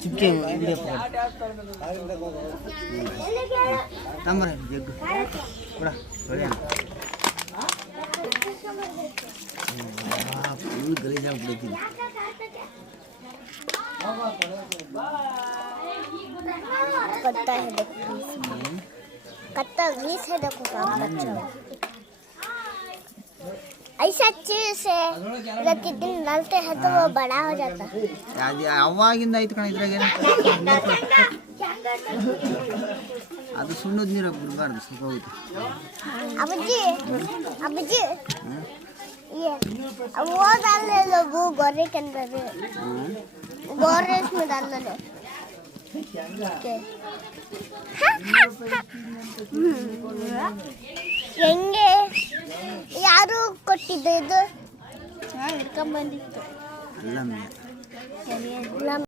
ಚಿಪ್ಕೆ ತಂಬರ ಜಗ್ಗು ಕೂಡ ಹೊಳೆಯ ಫುಲ್ ಗಲೀಜಾಗ್ಬಿಡೈತಿ कत्ता घिस है देखो काम बच्चा ऐसा चीज है जबकि दिन डालते हैं तो वो बड़ा हो जाता है ಅವಾಗಿಂದ ಐತು ಕಣ ಇದ್ರಾಗ ಅದು ಸುಣ್ಣದ ನೀರು ಬಿಡಬಾರ್ದು ಸ್ವಲ್ಪ ಹೋಗುತ್ತೆ अबजी अबजी ये वो डाल लो वो गोरे के अंदर गोरे इसमें डाल लो ಹೆಂಗೆ ಯಾರು ಕೊಟ್ಟಿದ್ದು ಇದು ಹಿಡ್ಕೊಂಡ್ ಬಂದಿತ್ತು ಅಲ್ಲ